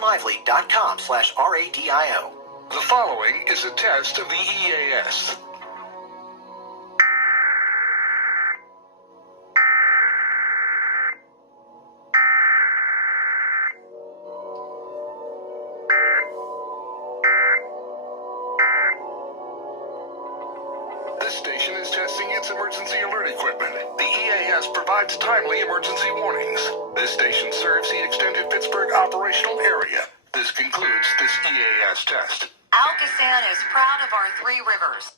lively.com/RADIO. The following is a test of the EAS. This station is testing its emergency alert equipment. The EAS provides timely emergency warnings. This station serves the extended Pittsburgh operational area. This concludes this EAS test. Al Gassan is proud of our three rivers.